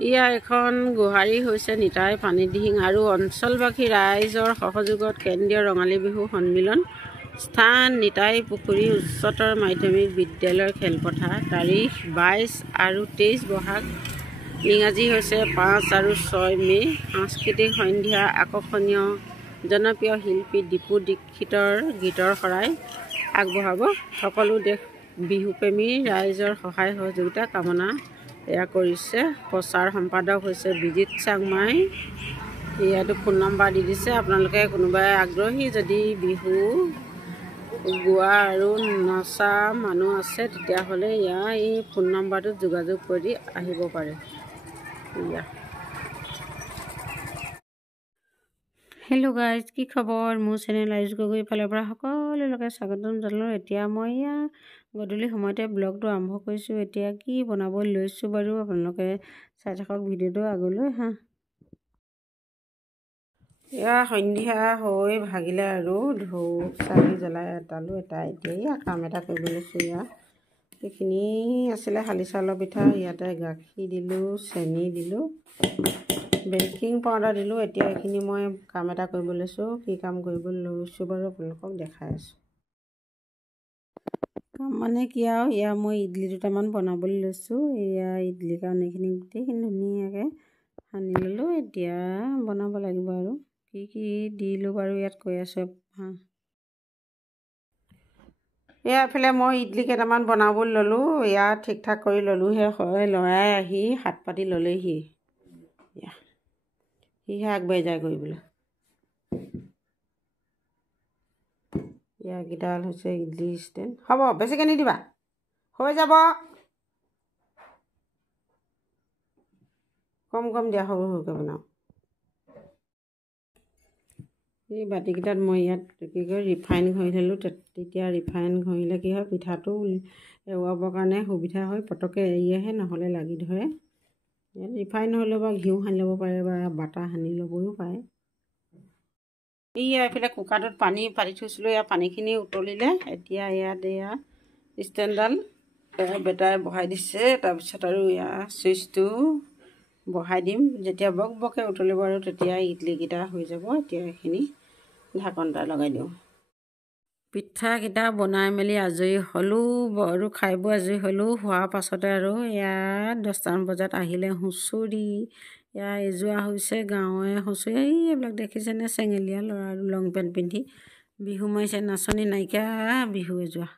ইয়া এখন গোহাৰি হৈছে নিতাই পানীদিহিং আৰু অঞ্চলবাসী ৰাইজৰ সহযোগত কেন্দ্ৰীয় ৰঙালী বিহু সন্মিলন স্থান নিতাই পুখুৰী উচ্চতৰ মাধ্যমিক বিদ্যালয়ৰ খেলপথাৰ তাৰিখ 22 আৰু 23 বহাগ ইংৰাজী হৈছে 5 আৰু 6 মে সাংস্কৃতিক সন্ধ্যা আকৰ্ষণীয় জনপ্ৰিয় শিল্পী দীপু দীক্ষিতৰ গীতৰ শৰাই আগবঢ়াব সকলো দেশ বিহুপ্ৰেমী ৰাইজৰ সহায় সহযোগিতা কামনা এয়া কৰিছে প্ৰচাৰ সম্পাদক হৈছে বিজিত চাংমাই ইয়াতো ফোন নম্বৰ দি দিছে আপোনালোকে কোনোবাই আগ্ৰহী যদি বিহু গোৱা আৰু নচা মানুহ আছে তেতিয়াহ'লে ইয়াৰ এই ফোন নম্বৰটোত যোগাযোগ কৰি আহিব পাৰে। হেল্ল' গাইজ, কি খবৰ? মোৰ চেনেল আয়ুষ গগৈ ফালৰ পৰা সকলোকে স্বাগতম জনালোঁ। এতিয়া মই গধূলি সময়তে ব্লগটো আৰম্ভ কৰিছোঁ। এতিয়া কি বনাব লৈছোঁ বাৰু আপোনালোকে চাই থাকক ভিডিঅ'টো আগলৈ এয়া সন্ধিয়া হৈ ভাগিলে আৰু ধূপ চাকি জ্বলাই এটালোঁ এতিয়া কাম এটা কৰিব লৈছোঁ। এইখিনি আছিলে শালি চাউলৰ পিঠা, ইয়াতে গাখীৰ দিলোঁ, চেনি দিলোঁ, বেকিং পাউডাৰ দিলোঁ। এতিয়া এইখিনি মই কাম এটা কৰিব লৈছোঁ। কি কাম কৰিব লৈছোঁ বাৰু আপোনালোকক দেখাই আছোঁ। কাম মানে কি আৰু মই ইডলি দুটামান বনাবলৈ লৈছোঁ। ইডলিৰ কাৰণে এইখিনি গোটেইখিনি ধুনীয়াকৈ সানি ল'লোঁ। এতিয়া বনাব লাগিব আৰু কি দিলোঁ বাৰু ইয়াত কৈ আছোঁ এফালে মই ইডলি কেইটামান বনাবলৈ ল'লোঁ। ঠিক ঠাক কৰি ল'লোঁহে হয়। ল'ৰাই আহি হাত পাতি ল'লেহি, সিহে আগবাঢ়ি যায় কৰিবলৈ। ইয়াৰকেইডাল হৈছে ইডলি ষ্টেণ্ড। হ'ব, বেছিকৈ নিদিবা, হৈ যাব। কম দিয়া, সৰু সৰুকৈ বনাওঁ। এই বাতিকেইটাত মই ইয়াত কি কয় ৰিফাইন ঘঁহি থ'লোঁ। তেতিয়া ৰিফাইন ঘঁহিলে কি হয়, পিঠাটো এৰুৱাবৰ কাৰণে সুবিধা হয়, পটককৈ এৰিয়েহে, নহ'লে লাগি ধৰে। ইয়াত ৰিফাইন নহ'লেও বা ঘিউ সানি ল'ব পাৰে বা বাটাৰ সানি ল'বও পাৰে। এইফালে কুকাৰটোত পানী পাতি থৈছিলোঁ। পানীখিনি উতলিলে এতিয়া ইয়াত ষ্টেণ্ডডাল বেটাৰে বহাই দিছে। তাৰপিছত আৰু চুইচটো বহাই দিম। যেতিয়া বককৈ উতলিব আৰু তেতিয়া ইডলিকেইটা হৈ যাব। এতিয়া এইখিনি ঢাকনটা লগাই দিওঁ। পিঠাকেইটা বনাই মেলি আজৰি হ'লোঁ আৰু খাই বৈ আজৰি হ'লোঁ। হোৱাৰ পাছতে আৰু 10টামান বজাত আহিলে হুঁচৰি। এযোৱা হৈছে গাঁৱৰে হুঁচৰি। এইবিলাক দেখিছেনে, চেঙেলীয়া ল'ৰা আৰু লং পেণ্ট পিন্ধি বিহু মাৰিছে। নাচনী নাইকিয়া বিহু এযোৱা।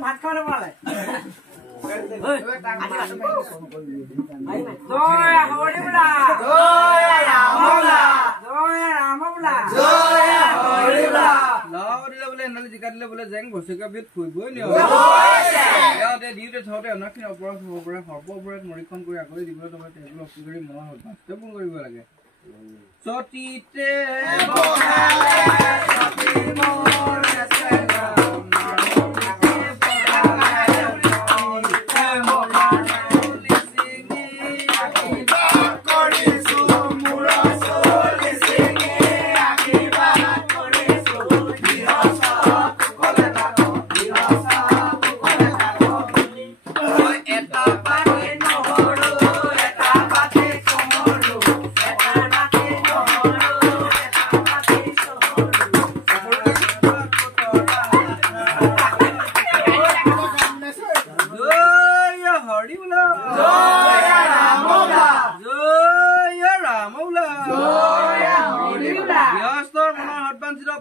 ভাত খাওয়া বলে বোলে জেং বছকা বিধ ফুৰিবই সৰ্বপৰত নিৰীক্ষণ কৰি আকৌ দিবলৈ তোমাৰ টেবুল অফি কৰি মন হ'ল বাস্তৱপূৰ্ণ কৰিব লাগে চতীতে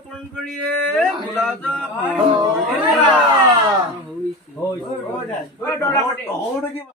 পূৰণ কৰিয়ে